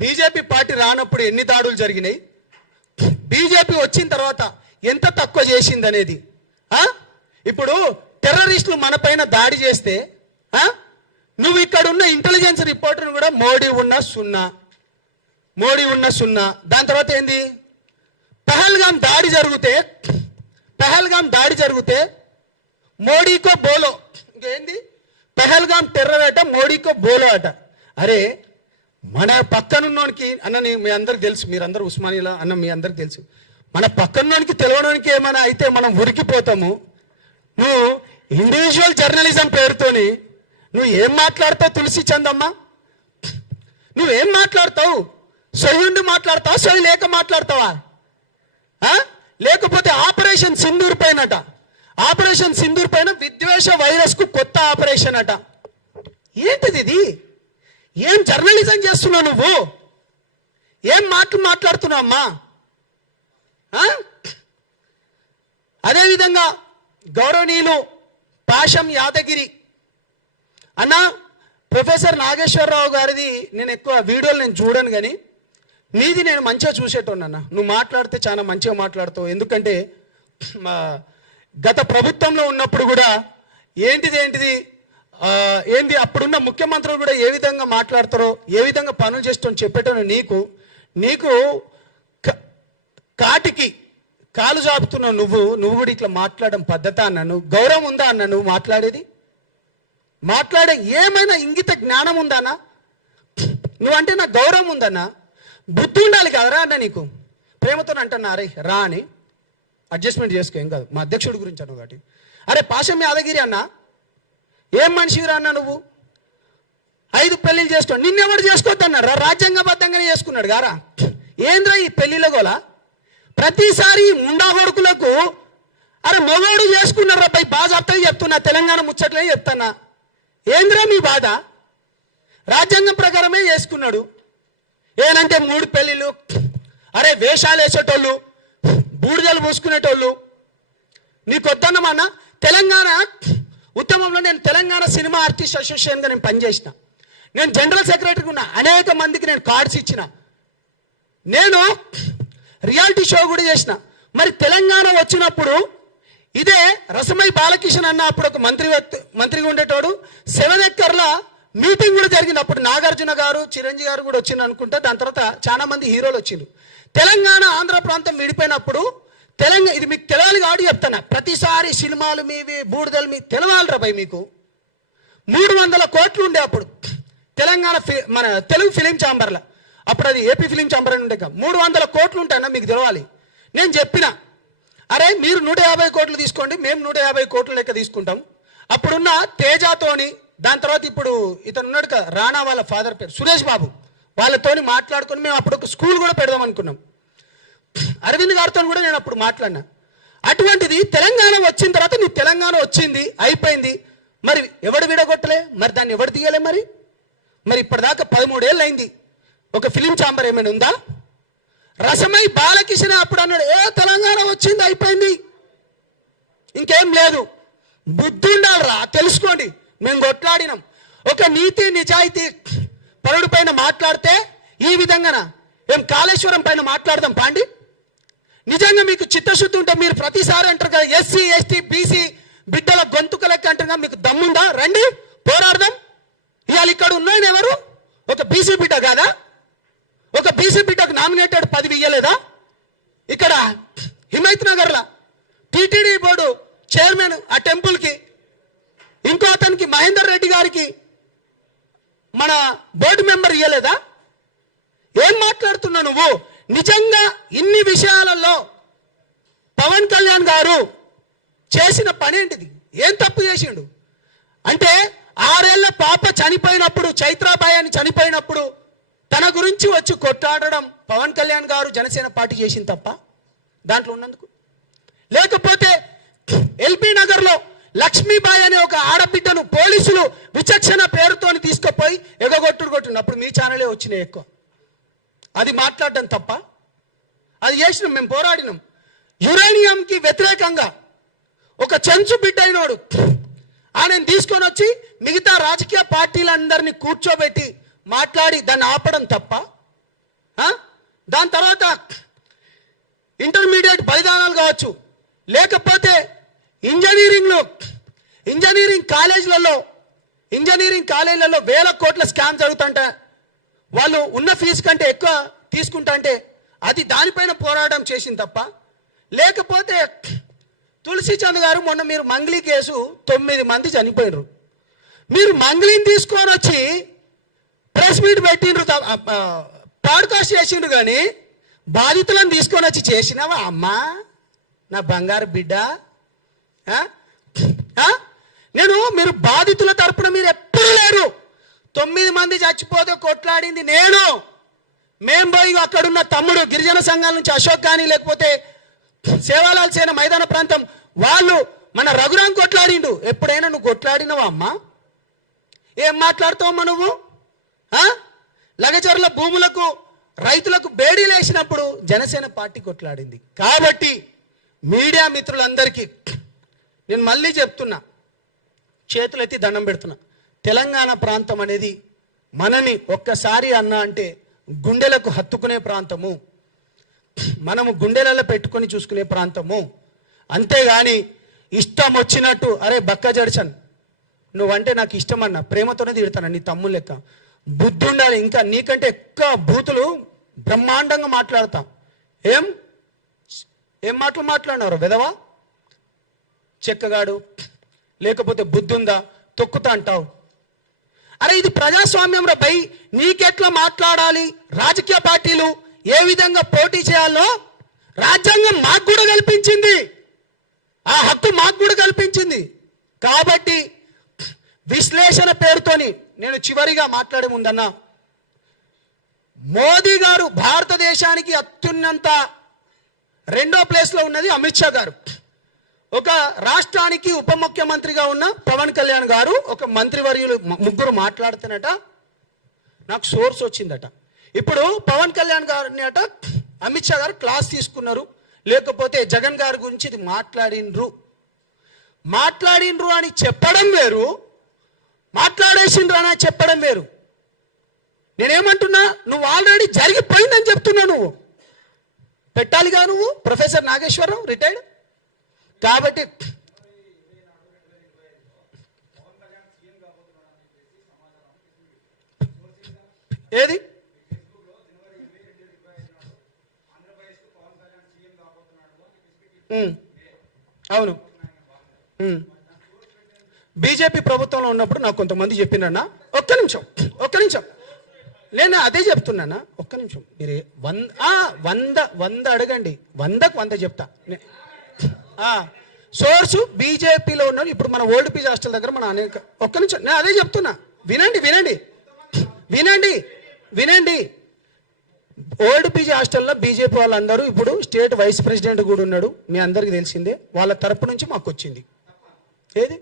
BJP party రానప్పుడు ఎన్ని దాడులు జరిగినాయి, బీజేపీ వచ్చిన తర్వాత ఎంత తక్కువ చేసింది అనేది. ఇప్పుడు టెర్రరిస్టులు మన పైన దాడి చేస్తే నువ్వు ఇక్కడ ఉన్న ఇంటెలిజెన్స్ రిపోర్టర్ని కూడా మోడీ ఉన్న సున్నా. దాని తర్వాత ఏంది, పహల్గాం దాడి జరిగితే మోడీకో బోలో, ఇంకేంది పహల్గాం టెర్రర్ అట, మోడీకో బోలో అట. అరే మన పక్కనున్నోనికి అన్న, మీ అందరికి తెలుసు, మీరందరూ ఉస్మానియాలో అన్న, మీ అందరికి తెలుసు, మన పక్కనున్నోనికి తెలియడానికి ఏమైనా అయితే మనం ఉరికిపోతాము. నువ్వు ఇండివిజువల్ జర్నలిజం పేరుతోని నువ్వు ఏం మాట్లాడతావు తులసి చందమ్మ? నువ్వేం మాట్లాడతావు? సొయ్యుండి మాట్లాడతావా, సొయ్యి లేక మాట్లాడతావా? లేకపోతే ఆపరేషన్ సింధూర్ పైన విద్వేష వైరస్ కు కొత్త ఆపరేషన్ అట. ఏంటిది ఇది? ఏం జర్నలిజం చేస్తున్నావు నువ్వు? ఏం మాట్లాడుతున్నావు అమ్మా? అదేవిధంగా గౌరవనీయులు పాషం యాదగిరి అన్న, ప్రొఫెసర్ నాగేశ్వరరావు గారిది నేను ఎక్కువ వీడియోలు నేను చూడను, కానీ నీది నేను మంచిగా చూసేటోన్నన్నా. నువ్వు మాట్లాడితే చాలా మంచిగా మాట్లాడతావు. ఎందుకంటే గత ప్రభుత్వంలో ఉన్నప్పుడు కూడా ఏంది అప్పుడున్న ముఖ్యమంత్రులు కూడా ఏ విధంగా మాట్లాడతారో, ఏ విధంగా పనులు చేస్తారో చెప్పేటోను. నీకు కాటికి కాలు జాపుతున్నావు నువ్వు కూడా ఇట్లా మాట్లాడడం పద్ధత అన్నాను? గౌరవం ఉందా అన్న? నువ్వు మాట్లాడే ఏమైనా ఇంగిత జ్ఞానం ఉందన్నా? నువ్వంటే నాకు గౌరవం ఉందన్నా, బుద్ధి ఉండాలి కదరా అన్న. నీకు ప్రేమతో అంటున్నా, అరే రా అని అడ్జస్ట్మెంట్ చేసుకో, ఏం కాదు. మా అధ్యక్షుడి గురించి అన్నావు కాబట్టి. అరే పాషం యాదగిరి అన్న, ఏం మనిషిరా అన్న నువ్వు? 5 పెళ్లిళ్ళు చేసుకో, నిన్నెవడు చేసుకోవద్దన్నారా? రాజ్యాంగబద్ధంగానే చేసుకున్నాడు గారా. ఏంద్రా ఈ పెళ్లిళ్ళ గోలా? ప్రతిసారి ముండా కొడుకులకు అరే మొగోడు చేసుకున్నారా పై బాగా అర్థం చెప్తున్నా, తెలంగాణ ముచ్చట్లే చెప్తానా. ఏంద్రా మీ బాధ? రాజ్యాంగం ప్రకారమే చేసుకున్నాడు. ఏనంటే 3 పెళ్లిళ్ళు, అరే వేషాలు వేసేటోళ్ళు, బూడిదలు పూసుకునేటోళ్ళు. నీకు వద్దన్నమన్నా. తెలంగాణ ఉద్యమంలో నేను తెలంగాణ సినిమా ఆర్టిస్ట్ అసోసియేషన్గా నేను పనిచేసిన, నేను జనరల్ సెక్రటరీగా ఉన్నా, అనేక మందికి నేను కార్డ్స్ ఇచ్చిన, నేను రియాలిటీ షో కూడా చేసిన. మరి తెలంగాణ వచ్చినప్పుడు ఇదే రసమై బాలకిషన్ అన్న అప్పుడు ఒక మంత్రిగా ఉండేటోడు 7 ఎకర్ల మీటింగ్ కూడా జరిగింది. అప్పుడు నాగార్జున గారు, చిరంజీవి గారు కూడా వచ్చింది అనుకుంటా. దాని తర్వాత చాలా మంది హీరోలు వచ్చిండ్రు. తెలంగాణ ఆంధ్ర ప్రాంతం విడిపోయినప్పుడు ఇది మీకు తెలవాలి కాబట్టి చెప్తాను. ప్రతిసారి సినిమాలు మీవి, బూడిదలు మీ తెలవాలిరా భయ్. మీకు 300 కోట్లు ఉండే అప్పుడు తెలంగాణ మన తెలుగు ఫిలిం ఛాంబర్లో. అప్పుడు అది ఏపీ ఫిలిం ఛాంబర్ అని ఉండే. 300 కోట్లు ఉంటాయన్నా, మీకు తెలవాలి. నేను చెప్పిన, అరే మీరు 150 కోట్లు తీసుకోండి, మేము 150 కోట్ల లెక్క తీసుకుంటాం. అప్పుడున్న తేజాతోని, దాని తర్వాత ఇప్పుడు ఇతను ఉన్నాడు కదా రాణా వాళ్ళ ఫాదర్ పేరు సురేష్ బాబు, వాళ్ళతోని మాట్లాడుకొని మేము అప్పుడు ఒక స్కూల్ కూడా పెడదాం అనుకున్నాం. అరవింద్ గారితో కూడా నేను అప్పుడు మాట్లాడినా. అటువంటిది తెలంగాణ వచ్చిన తర్వాత నీ తెలంగాణ వచ్చింది, అయిపోయింది. మరి ఎవడు విడగొట్టలే? మరి దాన్ని ఎవడు తీయలే? మరి ఇప్పటిదాకా 13 ఏళ్ళు అయింది. ఒక ఫిలిం ఛాంబర్ ఏమైనా ఉందా? రసమై బాలకిషన్ అప్పుడు అన్నాడు, తెలంగాణ వచ్చింది, అయిపోయింది, ఇంకేం లేదు. బుద్ధి ఉండాలిరా, తెలుసుకోండి. మేము కొట్లాడినాం. ఒక నీతి నిజాయితీ పరుడు పైన మాట్లాడితే ఈ విధంగా ఏం కాళేశ్వరం పైన మాట్లాడదాం పాండి? నిజంగా మీకు చిత్తశుద్ధి ఉంటే మీరు ప్రతిసారి అంటారు కదా ఎస్సీ ఎస్టీ బీసీ బిడ్డల గొంతుక లెక్క అంటారు. మీకు దమ్ముందా? రండి పోరాడదాం. ఇవాళ ఇక్కడ ఉన్నాయని ఎవరు? ఒక బీసీ బిడ్డ కాదా? ఒక బీసీ బిడ్డకు నామినేటెడ్ పదవి ఇయ్యలేదా? ఇక్కడ హిమైత్ నగర్లో టీటీడీ బోర్డు చైర్మన్ ఆ టెంపుల్కి, ఇంకో అతనికి మహేందర్ రెడ్డి గారికి మన బోర్డు మెంబర్ ఇయ్యలేదా? ఏం మాట్లాడుతున్నావు నువ్వు? నిజంగా ఇన్ని విషయాలలో పవన్ కళ్యాణ్ గారు చేసిన పని ఏంటిది? ఏం తప్పు చేసిండు అంటే 6 ఏళ్ల పాప చనిపోయినప్పుడు, చైత్రాబాయి అని చనిపోయినప్పుడు తన గురించి వచ్చి కొట్లాడడం పవన్ కళ్యాణ్ గారు జనసేన పార్టీ చేసింది తప్ప దాంట్లో ఉన్నందుకు? లేకపోతే ఎల్బీ నగర్లో లక్ష్మీబాయి అనే ఒక ఆడబిడ్డను పోలీసులు విచక్షణ పేరుతో తీసుకుపోయి కొట్టిండు. అప్పుడు మీ ఛానలే వచ్చినాయి ఎక్కువ. అది మాట్లాడడం తప్ప? అది చేసినాం, మేము పోరాడినాం. యురేనియంకి వ్యతిరేకంగా ఒక చెంచు బిడ్డ అయినోడు ఆయన తీసుకొని వచ్చి మిగతా రాజకీయ పార్టీలందరినీ కూర్చోబెట్టి మాట్లాడి దాన్ని ఆపడం తప్ప? దాని తర్వాత ఇంటర్మీడియట్ బలిదానాలు కావచ్చు, లేకపోతే ఇంజనీరింగ్ కాలేజీలలో వేల కోట్ల స్కామ్ జరుగుతుంటే వాళ్ళు ఉన్న ఫీజు కంటే ఎక్కువ తీసుకుంటా అంటే అది దానిపైన పోరాటం చేసింది తప్ప, లేకపోతే తులసి చంద్ గారు మొన్న మీరు మంగ్లీ కేసు 9 మంది చనిపోయినరు, మీరు మంగ్లీని తీసుకొని వచ్చి ప్రెస్ మీట్ పెట్టిండ్రు, పాడ్కాస్ట్ చేసిండ్రు, కానీ బాధితులను తీసుకొని వచ్చి చేసినావా అమ్మా నా బంగారు బిడ్డ? మీరు బాధితుల తరపున మీరు ఎప్పుడు లేరు. 9 మంది చచ్చిపోతే కొట్లాడింది నేను. మేం పోయి అక్కడున్న తమ్ముడు గిరిజన సంఘాల నుంచి అశోక్ కానీ, లేకపోతే సేవాలాల్ సేన మైదాన ప్రాంతం వాళ్ళు మన రఘురాం కొట్లాడిండు. ఎప్పుడైనా నువ్వు కొట్లాడినవా అమ్మా? ఏం మాట్లాడుతావమ్మా నువ్వు? లగచర్ల భూములకు రైతులకు బేడీలు వేసినప్పుడు జనసేన పార్టీ కొట్లాడింది. కాబట్టి మీడియా మిత్రులందరికీ నేను మళ్ళీ చెప్తున్నా, చేతులెత్తి దండం పెడుతున్నా, తెలంగాణ ప్రాంతం అనేది మనని ఒక్కసారి అన్నా అంటే గుండెలకు హత్తుకునే ప్రాంతము, మనము గుండెలలో పెట్టుకొని చూసుకునే ప్రాంతము. అంతేగాని ఇష్టం వచ్చినట్టు అరే బక్క జడ్సన్ నువ్వంటే నాకు ఇష్టం అన్న ప్రేమతోనే తిడతాను, నీ తమ్ముడు లెక్క బుద్ధి ఉండాలి. ఇంకా నీకంటే ఎక్కువ బూతులు బ్రహ్మాండంగా మాట్లాడతా. ఏం మాటలు మాట్లాడినారు వెదవా? చెక్కగాడు, లేకపోతే బుద్ధి ఉందా, తొక్కుతా అంటావు. అరే ఇది ప్రజాస్వామ్యం రా భయ్. నీకెట్లా మాట్లాడాలి, రాజకీయ పార్టీలు ఏ విధంగా పోటీ చేయాలో రాజ్యాంగం మాకు కూడా కల్పించింది, ఆ హక్కు మాకు కూడా కల్పించింది. కాబట్టి విశ్లేషణ పేరుతోని నేను చివరిగా మాట్లాడే ముందన్నా, మోదీ గారు భారతదేశానికి అత్యున్నత 2వ ప్లేస్లో ఉన్నది అమిత్ షా గారు. ఒక రాష్ట్రానికి ఉప ముఖ్యమంత్రిగా ఉన్న పవన్ కళ్యాణ్ గారు, ఒక మంత్రివర్యులు ముగ్గురు మాట్లాడుతున్నట నాకు సోర్స్ వచ్చిందట. ఇప్పుడు పవన్ కళ్యాణ్ గారిని అట అమిత్ షా గారు క్లాస్ తీసుకున్నారు, లేకపోతే జగన్ గారి గురించి ఇది మాట్లాడిండ్రు అని చెప్పడం వేరు, మాట్లాడేసిండ్రు అని చెప్పడం వేరు. నేనేమంటున్నా, నువ్వు ఆల్రెడీ జరిగిపోయిందని చెప్తున్నా. నువ్వు పెట్టాలిగా, నువ్వు ప్రొఫెసర్ నాగేశ్వరరావు రిటైర్డ్. కాబట్టి ఏది అవును, బీజేపీ ప్రభుత్వంలో ఉన్నప్పుడు నాకు కొంతమంది చెప్పినన్నా. ఒక్క నిమిషం నేను అదే చెప్తున్నానా. ఒక్క నిమిషం, మీరు 100 అడగండి, 100కు 100 చెప్తా. సోర్సు బీజేపీలో ఉన్నాడు. ఇప్పుడు మన ఓల్డ్ పీజీ హాస్టల్ దగ్గర మన అనేక. ఒక్క నిమిషం, నేను అదే చెప్తున్నా. వినండి. ఓల్డ్ పీజీ హాస్టల్లో బీజేపీ వాళ్ళందరూ ఇప్పుడు స్టేట్ వైస్ ప్రెసిడెంట్ కూడా ఉన్నాడు, మీ అందరికి తెలిసిందే. వాళ్ళ తరపు నుంచి మాకు వచ్చింది. ఏది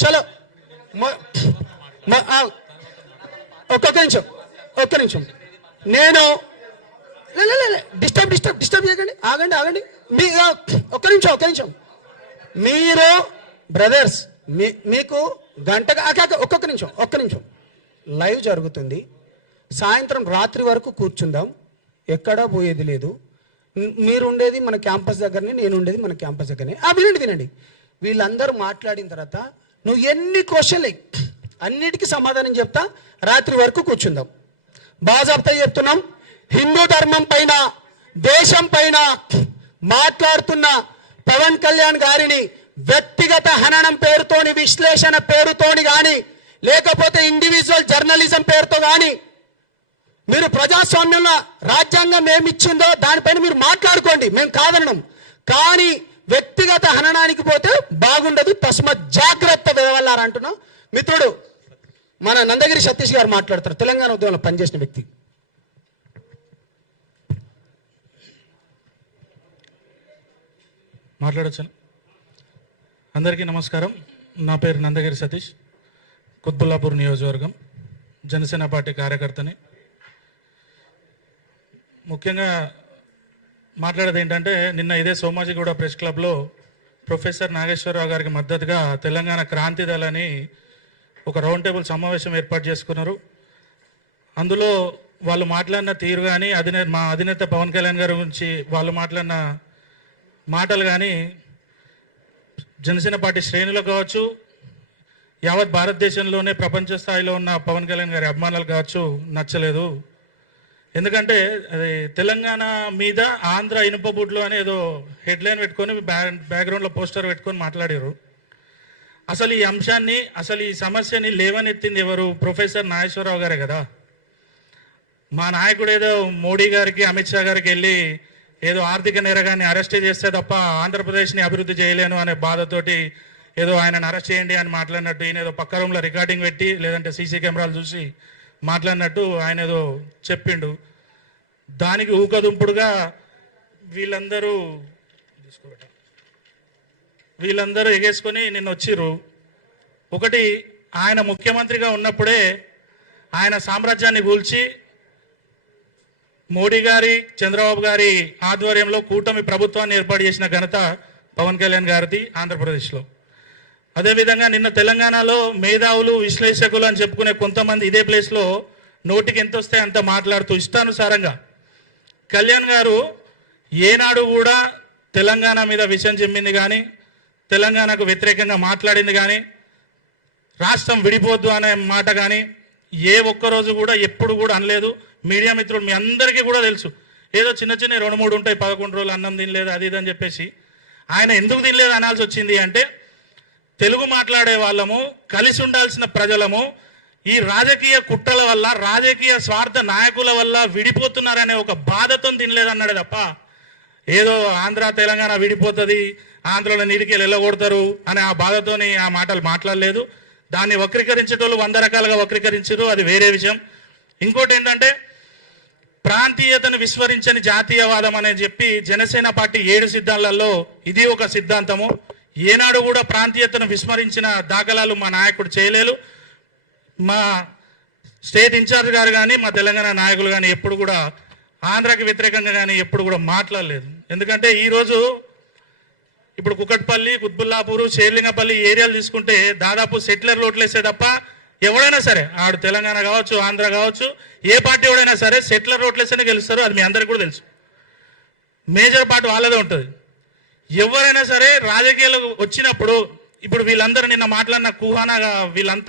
చలో ఒక్క నిమిషం నేను డిస్టర్బ్ చేయకండి. ఆగండి. మీ ఒక్క నిమిషం మీరు బ్రదర్స్ మీకు గంటగా ఒక్క నిమిషం లైవ్ జరుగుతుంది. సాయంత్రం రాత్రి వరకు కూర్చుందాం, ఎక్కడా పోయేది లేదు. మీరు ఉండేది మన క్యాంపస్ దగ్గరనే, నేను ఉండేది మన క్యాంపస్ దగ్గరనే. వినండి. వీళ్ళందరూ మాట్లాడిన తర్వాత నువ్వు ఎన్ని క్వశ్చన్లు అన్నిటికీ సమాధానం చెప్తా. రాత్రి వరకు కూర్చుందాం. బాజాబ్తా చెప్తున్నాం. హిందూ ధర్మం పైన, దేశం పైన మాట్లాడుతున్న పవన్ కళ్యాణ్ గారిని వ్యక్తిగత హననం పేరుతోని, విశ్లేషణ పేరుతోని కానీ, లేకపోతే ఇండివిజువల్ జర్నలిజం పేరుతో కానీ మీరు ప్రజాస్వామ్యంలో రాజ్యాంగం ఏమిచ్చిందో దానిపైన మీరు మాట్లాడుకోండి, మేము కాదనడం. కానీ వ్యక్తిగత హననానికి పోతే బాగుండదు. తస్మత్ జాగ్రత్త వెదవల్లారా అంటున్నాం. మిత్రుడు మన నందగిరి సతీష్ గారు మాట్లాడతారు, తెలంగాణ ఉద్యమంలో పనిచేసిన వ్యక్తి. మాట్లాడొచ్చాను. అందరికీ నమస్కారం. నా పేరు నందగిరి సతీష్, కుత్బుల్లాపూర్ నియోజకవర్గం, జనసేన పార్టీ కార్యకర్తని. ముఖ్యంగా మాట్లాడేది ఏంటంటే, నిన్న ఇదే సోమాజిగూడ ప్రెస్ క్లబ్లో ప్రొఫెసర్ నాగేశ్వరరావు గారికి మద్దతుగా తెలంగాణ క్రాంతి దళని ఒక రౌండ్ టేబుల్ సమావేశం ఏర్పాటు చేసుకున్నారు. అందులో వాళ్ళు మాట్లాడిన తీరు కానీ మా అధినేత పవన్ కళ్యాణ్ గారి గురించి వాళ్ళు మాట్లాడిన మాటలు కానీ జనసేన పార్టీ శ్రేణులకు కావచ్చు, యావత్ భారతదేశంలోనే ప్రపంచ స్థాయిలో ఉన్న పవన్ కళ్యాణ్ గారి అభిమానులు కావచ్చు నచ్చలేదు. ఎందుకంటే అది తెలంగాణ మీద ఆంధ్ర ఇనుప బూట్లు అని ఏదో హెడ్లైన్ పెట్టుకొని బ్యాక్గ్రౌండ్లో పోస్టర్ పెట్టుకొని మాట్లాడారు. అసలు ఈ అంశాన్ని, అసలు ఈ సమస్యని లేవనెత్తింది ఎవరు? ప్రొఫెసర్ నాగేశ్వరరావు గారే కదా. మా నాయకుడు ఏదో మోడీ గారికి, అమిత్ షా గారికి వెళ్ళి ఏదో ఆర్థిక నేరగాన్ని అరెస్ట్ చేస్తే తప్ప ఆంధ్రప్రదేశ్ని అభివృద్ధి చేయలేను అనే బాధతోటి ఏదో ఆయనను అరెస్ట్ చేయండి అని మాట్లాడినట్టు, ఈయన ఏదో పక్క రూమ్లో రికార్డింగ్ పెట్టి లేదంటే సీసీ కెమెరాలు చూసి మాట్లాడినట్టు ఆయన ఏదో చెప్పిండు. దానికి ఊకదుంపుడుగా వీళ్ళందరూ ఎగేసుకొని నిన్న వచ్చిర్రు. ఒకటి, ఆయన ముఖ్యమంత్రిగా ఉన్నప్పుడే ఆయన సామ్రాజ్యాన్ని కూల్చి మోడీ గారి, చంద్రబాబు గారి ఆధ్వర్యంలో కూటమి ప్రభుత్వాన్ని ఏర్పాటు చేసిన ఘనత పవన్ కళ్యాణ్ గారిది ఆంధ్రప్రదేశ్లో. అదేవిధంగా నిన్న తెలంగాణలో మేధావులు, విశ్లేషకులు అని చెప్పుకునే కొంతమంది ఇదే ప్లేస్లో నోటికి ఎంత వస్తే అంత మాట్లాడుతూ ఇష్టానుసారంగా కళ్యాణ్ గారు ఏనాడు కూడా తెలంగాణ మీద విషయం చెమ్మింది కానీ, తెలంగాణకు వ్యతిరేకంగా మాట్లాడింది కానీ, రాష్ట్రం విడిపోద్దు అనే మాట కానీ ఏ ఒక్కరోజు కూడా ఎప్పుడు కూడా అనలేదు. మీడియా మిత్రులు మీ అందరికీ కూడా తెలుసు. ఏదో చిన్న చిన్న 2-3 ఉంటాయి, 11 రోజులు అన్నం తినలేదు అది ఇది అని చెప్పేసి. ఆయన ఎందుకు తినలేదు అనాల్సి వచ్చింది అంటే, తెలుగు మాట్లాడే వాళ్ళము, కలిసి ఉండాల్సిన ప్రజలము ఈ రాజకీయ కుట్రల వల్ల, రాజకీయ స్వార్థ నాయకుల వల్ల విడిపోతున్నారనే ఒక బాధతో తినలేదన్నాడే తప్ప ఏదో ఆంధ్ర తెలంగాణ విడిపోతుంది, ఆంధ్రలో నీడికి వెళ్ళగొడతారు అనే ఆ బాధతోని ఆ మాటలు మాట్లాడలేదు. దాన్ని వక్రీకరించేటోళ్ళు 100 రకాలుగా వక్రీకరించారు, అది వేరే విషయం. ఇంకోటి ఏంటంటే, ప్రాంతీయతను విస్మరించని జాతీయవాదం అని చెప్పి జనసేన పార్టీ 7 సిద్ధాంతాలలో ఇది ఒక సిద్ధాంతము. ఏనాడు కూడా ప్రాంతీయతను విస్మరించిన దాఖలాలు మా నాయకుడు చేయలేదు. మా స్టేట్ ఇన్ఛార్జ్ గారు కానీ, మా తెలంగాణ నాయకులు కానీ ఎప్పుడు కూడా ఆంధ్రాకి వ్యతిరేకంగా కానీ ఎప్పుడు కూడా మాట్లాడలేదు. ఎందుకంటే ఈరోజు ఇప్పుడు కుకట్పల్లి, కుత్బుల్లాపూర్, షేర్లింగపల్లి ఏరియాలు తీసుకుంటే దాదాపు సెటిలర్ ఓట్లేసే తప్ప ఎవడైనా సరే, ఆడు తెలంగాణ కావచ్చు, ఆంధ్ర కావచ్చు, ఏ పార్టీ ఎవడైనా సరే సెటిలర్ ఓట్లేస్తేనే గెలుస్తారు. అది మీ అందరికీ కూడా తెలుసు. మేజర్ పార్ట్ వాళ్ళదే ఉంటుంది. ఎవరైనా సరే రాజకీయాలు వచ్చినప్పుడు, ఇప్పుడు వీళ్ళందరూ నిన్న మాట్లాడిన కుహానా వీళ్ళంతా